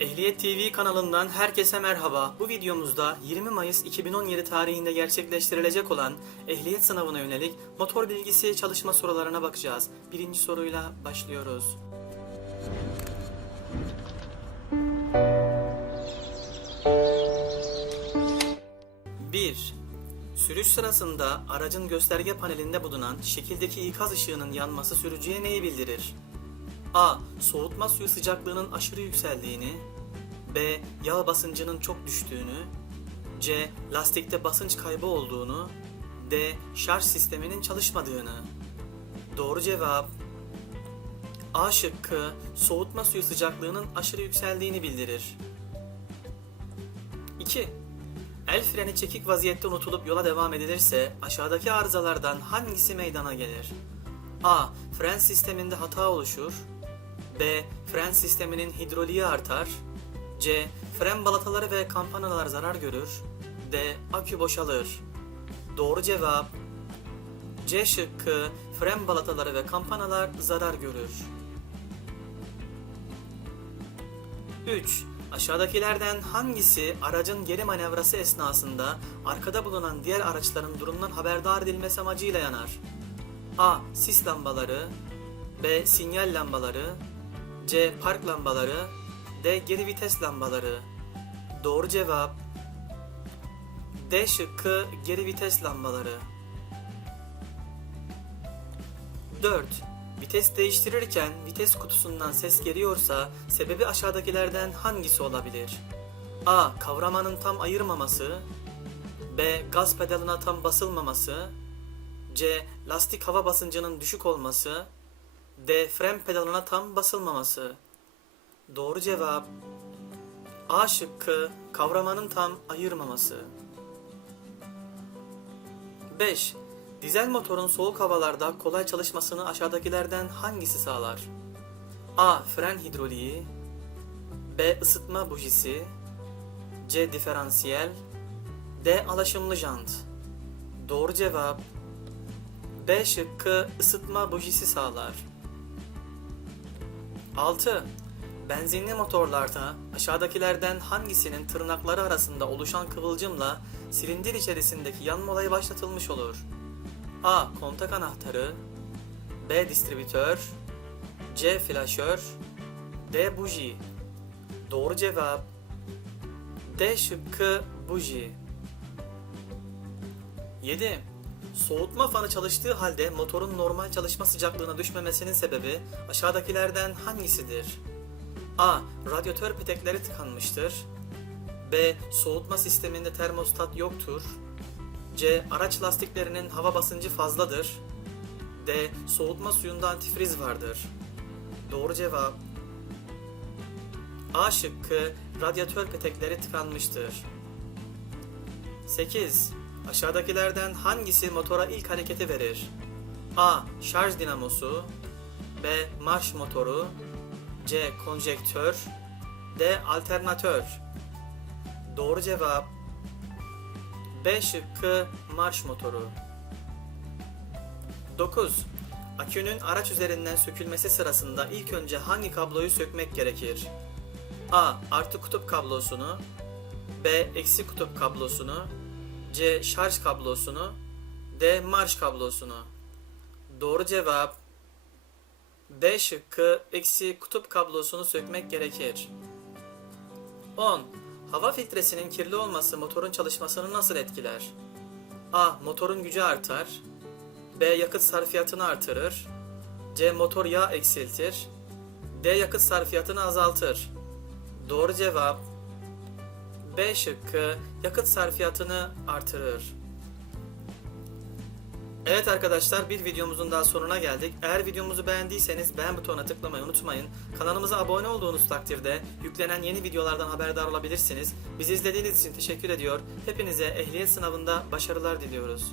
Ehliyet TV kanalından herkese merhaba. Bu videomuzda 20 Mayıs 2017 tarihinde gerçekleştirilecek olan ehliyet sınavına yönelik motor bilgisi çalışma sorularına bakacağız. Birinci soruyla başlıyoruz. Bir, Sürüş sırasında aracın gösterge panelinde bulunan şekildeki ikaz ışığının yanması sürücüye neyi bildirir? A. Soğutma suyu sıcaklığının aşırı yükseldiğini B. Yağ basıncının çok düştüğünü C. Lastikte basınç kaybı olduğunu D. Şarj sisteminin çalışmadığını Doğru cevap A şıkkı soğutma suyu sıcaklığının aşırı yükseldiğini bildirir. 2. El freni çekik vaziyette unutulup yola devam edilirse aşağıdaki arızalardan hangisi meydana gelir? A. Fren sisteminde hata oluşur. B. Fren sisteminin hidroliği artar. C. Fren balataları ve kampanalar zarar görür. D. Akü boşalır. Doğru cevap C şıkkı fren balataları ve kampanalar zarar görür. 3. Aşağıdakilerden hangisi aracın geri manevrası esnasında arkada bulunan diğer araçların durumundan haberdar edilmesi amacıyla yanar? A. Sis lambaları B. Sinyal lambaları C. Park lambaları D. Geri vites lambaları Doğru cevap D şıkkı geri vites lambaları 4. Vites değiştirirken vites kutusundan ses geliyorsa sebebi aşağıdakilerden hangisi olabilir? A. Kavramanın tam ayırmaması B. Gaz pedalına tam basılmaması C. Lastik hava basıncının düşük olması D. Fren pedalına tam basılmaması Doğru cevap A şıkkı kavramanın tam ayırmaması 5. Dizel motorun soğuk havalarda kolay çalışmasını aşağıdakilerden hangisi sağlar? A. Fren hidroliği B. ısıtma bujisi C. Diferansiyel D. Alaşımlı jant Doğru cevap B şıkkı ısıtma bujisi sağlar. 6. Benzinli motorlarda aşağıdakilerden hangisinin tırnakları arasında oluşan kıvılcımla silindir içerisindeki yanma olayı başlatılmış olur? A. Kontak anahtarı B. Distribütör C. Flaşör D. Buji Doğru cevap D şıkkı buji 7. Soğutma fanı çalıştığı halde motorun normal çalışma sıcaklığına düşmemesinin sebebi aşağıdakilerden hangisidir? A. Radyatör petekleri tıkanmıştır. B. Soğutma sisteminde termostat yoktur. C. Araç lastiklerinin hava basıncı fazladır. D. Soğutma suyunda antifriz vardır. Doğru cevap A şıkkı radyatör petekleri tıkanmıştır. 8. Aşağıdakilerden hangisi motora ilk hareketi verir? A. Şarj dinamosu B. Marş motoru C. Konjektör D. Alternatör Doğru cevap B şıkkı marş motoru 9. Akünün araç üzerinden sökülmesi sırasında ilk önce hangi kabloyu sökmek gerekir? A. Artı kutup kablosunu B. Eksi kutup kablosunu C. Şarj kablosunu D. Marş kablosunu Doğru cevap B şıkkı eksi kutup kablosunu sökmek gerekir. 10. Hava filtresinin kirli olması motorun çalışmasını nasıl etkiler? A. Motorun gücü artar. B. Yakıt sarfiyatını artırır. C. Motor yağ eksiltir. D. Yakıt sarfiyatını azaltır. Doğru cevap B şıkkı yakıt sarfiyatını artırır. Evet arkadaşlar bir videomuzun daha sonuna geldik. Eğer videomuzu beğendiyseniz beğen butonuna tıklamayı unutmayın. Kanalımıza abone olduğunuz takdirde yüklenen yeni videolardan haberdar olabilirsiniz. Bizi izlediğiniz için teşekkür ediyor. Hepinize ehliyet sınavında başarılar diliyoruz.